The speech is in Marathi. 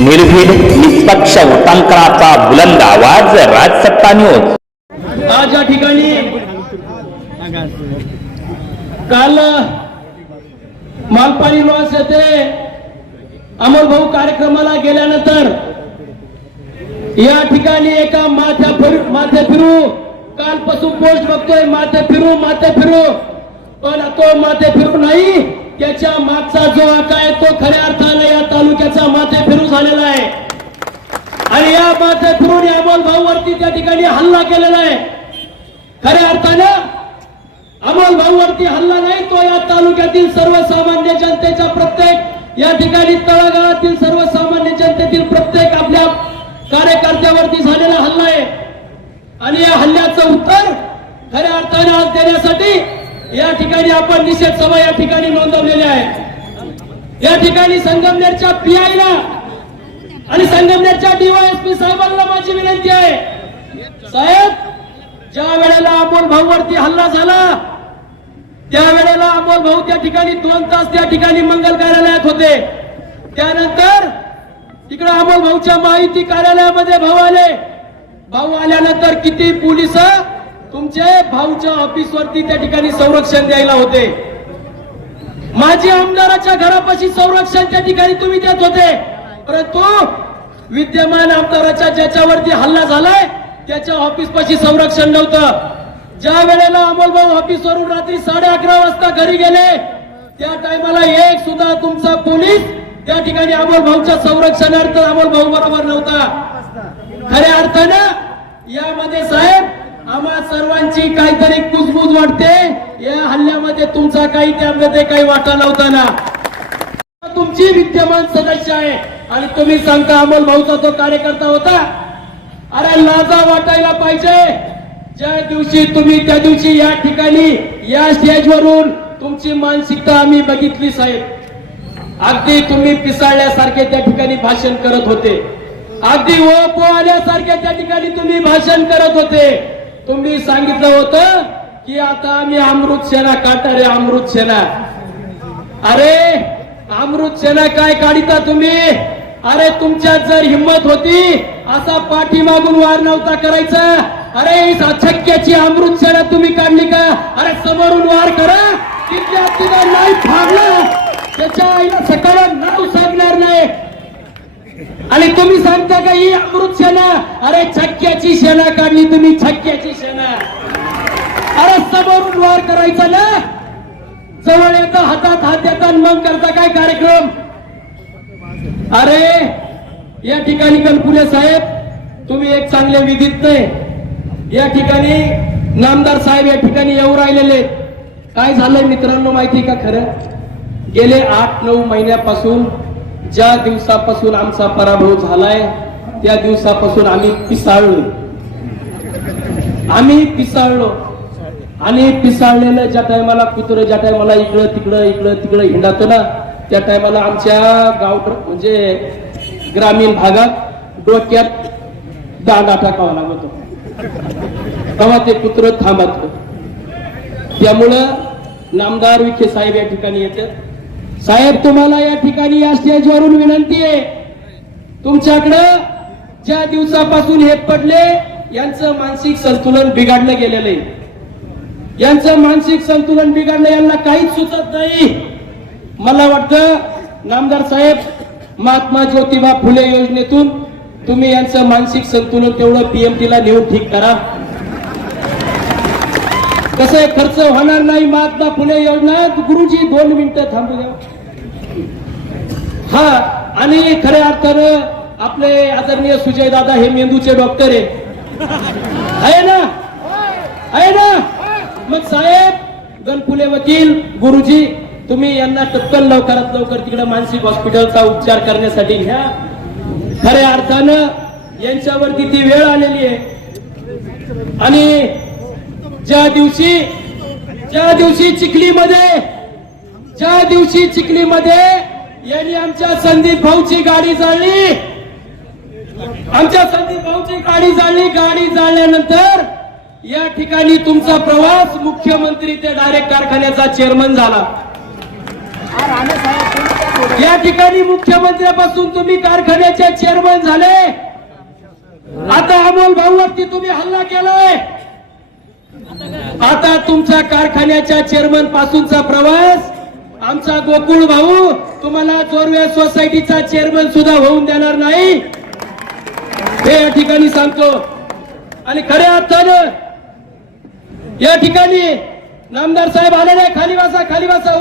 निर्भीड निष्पक्ष वृत्तांकनाचा बुलंद आवाज राजसत्ता न्यूज आज या ठिकाणी काल मालपाणी लॉस येथे अमोल भाऊ कार्यक्रमाला गेल्यानंतर या ठिकाणी एका माथ्या फिरू माथे फिरू. कालपासून पोस्ट बघतोय माथे फिरू माथे फिरू. पण तो माथे फिरू नाही. त्याच्या मागचा जो आका आहे तो खऱ्या अर्थाने या तालुक्याचा माथे फिरू झालेला आहे. आणि या माथे फिरून अमोल भाऊ वरती त्या ठिकाणी हल्ला केलेला आहे. खऱ्या अर्थानं अमोल भाऊ वरती हल्ला नाही तो या तालुक्यातील सर्वसामान्य जनतेच्या प्रत्येक या ठिकाणी तळागाळातील सर्वसामान्य जनतेतील प्रत्येक आपल्या कार्यकर्त्यावरती झालेला हल्ला आहे. आणि या हल्ल्याचं उत्तर खऱ्या अर्थाने आज देण्यासाठी या ठिकाणी आपण निषेध सभा या ठिकाणी नोंदवलेली आहे. या ठिकाणी संगमनेरच्या पीआयला आणि संगमनेरच्या डीवायएसपी साहेबांना माझी विनंती आहे. साहेब ज्या वेळेला अमोल भाऊवरती हल्ला झाला त्या वेळेला अमोल भाऊ त्या ठिकाणी दोन तास त्या ठिकाणी मंगल कार्यालयात होते. त्यानंतर तिकडे अमोल भाऊच्या माहिती कार्यालयामध्ये भाऊ आले. भाऊ आल्यानंतर किती पोलीस तुमच्या भाऊच्या ऑफिस वरती त्या ठिकाणी संरक्षण द्यायला होते. माजी आमदाराच्या घरापाशी संरक्षण त्या ठिकाणी तुम्ही देत होते. परंतु विद्यमान आमदाराच्या ज्याच्यावरती हल्ला झालाय त्याच्या ऑफिस पाशी संरक्षण नव्हतं. ज्या वेळेला अमोलभाऊ ऑफिस वरून रात्री साडे अकरा वाजता घरी गेले त्या टायमाला एक सुद्धा तुमचा पोलीस त्या ठिकाणी अमोल भाऊच्या संरक्षणार्थ अमोल भाऊ बरोबर नव्हता. खऱ्या अर्थानं यामध्ये साहेब आम्हा सर्वांची काहीतरी कुजबूज वाटते. या हल्ल्यामध्ये तुमचा काही त्यामध्ये काही वाटा नव्हता ना तुमची विद्यमान सदस्य आहे. आणि तुम्ही सांगता अमोल भाऊचा तो कार्यकर्ता होता. अरे लाजा वाटायला पाहिजे. ज्या दिवशी तुम्ही त्या दिवशी या ठिकाणी या स्टेजवरून तुमची मानसिकता आम्ही बघितली साहेब. अगदी तुम्ही पिसाळल्यासारखे त्या ठिकाणी भाषण करत होते. अगदी ओ पो आल्यासारखे त्या ठिकाणी तुम्ही भाषण करत होते. तुम्ही सांगितलं होतं की आता आम्ही अमृत सेना काढणार आहे अमृत सेना. अरे अमृत सेना काय काढिता तुम्ही? अरे तुमच्यात जर हिंमत होती असा पाठीमागून वार नव्हता करायचा. अरे ही छक्क्याची अमृत सेना तुम्ही काढली का? अरे समोरून वार करा. तिथल्या तिला नाही फाडलं. त्याच्या आईला सकाळ आणि तुम्ही सांगता का ही अमृत सेना अरे छक्क्याची सेना काढली तुम्ही छक्क्याची सेना अरे समोरून वार करायचा ना? जवळ येतं हातात हात देतात मग करता काय कार्यक्रम? अरे या ठिकाणी कणपुले साहेब तुम्ही एक चांगले विधित या ठिकाणी नामदार साहेब या ठिकाणी येऊ राहिलेले काय झालंय मित्रांनो माहिती का खरं? गेले आठ नऊ महिन्यापासून ज्या दिवसापासून आमचा पराभव झालाय त्या दिवसापासून आम्ही पिसाळलो. आम्ही पिसाळलो. आणि पिसाळलेलं ज्या टायमाला कुत्र ज्या टायमाला इकडं तिकडं इकडं तिकडं हिंडातो ना त्या टायमाला आमच्या गाव म्हणजे ग्रामीण भागात डोक्यात दांडा टाकावा लागत. तेव्हा ते कुत्र थांबत त्यामुळं नामदार विखे साहेब या ठिकाणी येतात. साहेब तुम्हाला या ठिकाणी या स्टेजवरून विनंती आहे. तुमच्याकडं ज्या दिवसापासून हे पडले यांचं मानसिक संतुलन बिघडलं गेलेलं आहे. यांचं मानसिक संतुलन बिघडलं यांना काहीच सुचत नाही. मला वाटतं नामदार साहेब महात्मा ज्योतिबा फुले योजनेतून तुम्ही यांचं मानसिक संतुलन तेवढं पीएमटी ला नेऊन ठीक करा. कसं खर्च होणार नाही. महात्मा फुले योजना गुरुजी दोन मिनिटं थांबू द्या. हा आणि खऱ्या अर्थानं आपले आदरणीय सुजय दादा हे मेंदूचे डॉक्टर आहे आहे ना? आहे ना? मग साहेब गणपुले वकील गुरुजी तुम्ही यांना टक्कल लवकरात लवकर तिकडे मानसिक हॉस्पिटलचा उपचार करण्यासाठी घ्या. खऱ्या अर्थानं यांच्यावरती ती वेळ आलेली आहे. आणि ज्या दिवशी ज्या दिवशी चिखलीमध्ये ज्या दिवशी चिखलीमध्ये यांनी आमच्या संदीप भाऊची गाडी जाळली. आमच्या संदीप भाऊची गाडी जाळली. गाडी जाळल्यानंतर या ठिकाणी तुमचा प्रवास मुख्यमंत्री ते डायरेक्ट कारखान्याचा चेअरमन झाला. या ठिकाणी मुख्यमंत्र्यापासून तुम्ही कारखान्याचे चेअरमन झाले. आता अमोल भाऊवरती तुम्ही हल्ला केलाय. आता तुमचा कारखान्याच्या चेअरमन पासूनचा प्रवास आमचा गोकुळ भाऊ तुम्हाला जोरवे सोसायटीचा चेअरमन सुद्धा होऊन देणार नाही. हे या ठिकाणी सांगतो. आणि खऱ्या अर्थानं या ठिकाणी नामदार साहेब आलेले खाली वासा खाली वासा